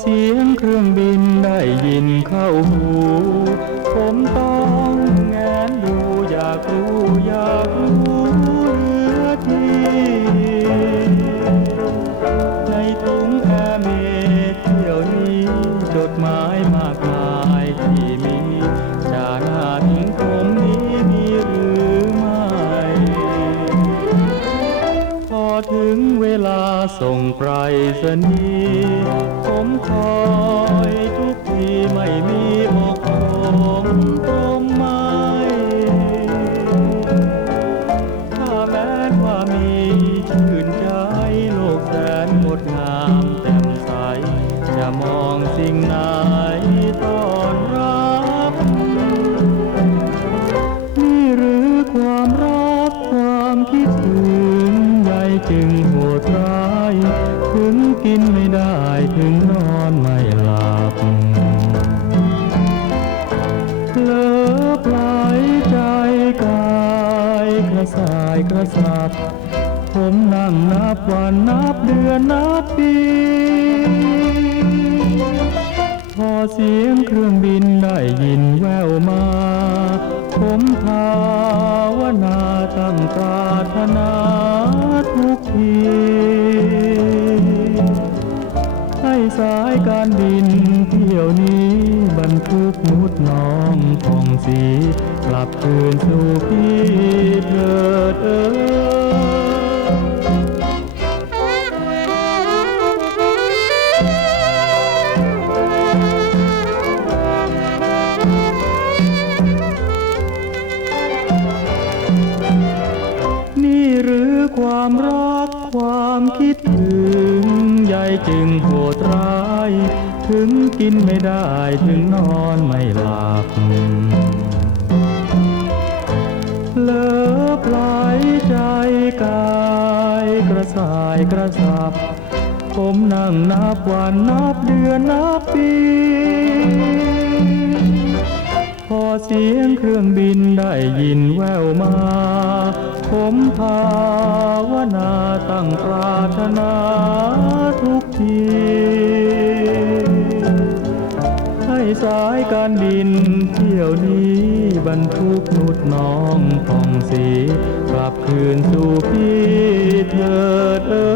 เสียงเครื่องบินได้ยินเข้าหู ผมต้องแงนดูอยากรู้อยากรู้เรือทีในถุงแอร์เมดเที่ยวนี้จดหมายมากมาย ถึงเวลาส่งไปรษณีย์ผมคอยทุ ดร้าย ถึงกินไม่ได้ถึงนอนไม่หลับเลอปลายใจกายกระสายกระสับผมนั่งนับวันนับเดือนนับปีพอเสียงเครื่องบินได้ยินแววมา ผมภาวนาตั้งปรารถนาายการบินเที่ยวนี้บรรทุกมุดน้องทองสีกลับคืนสู่พี่เถิดเอ่ยนี่หรือความรักความคิดถึงใยจึงโหด ถึงกินไม่ได้ถึงนอนไม่หลับเลอปลายใจกายกระสายกระสับ ผมนั่งนับวันนับเดือนนับปี พอเสียงเครื่องบินได้ยินแววมา ผมภาวนาตั้งปรารถนาทุกที นเที่ยวนี้บรรทุกนุดน้องผ่องสี กลับคืนสู่พี่เถิเอ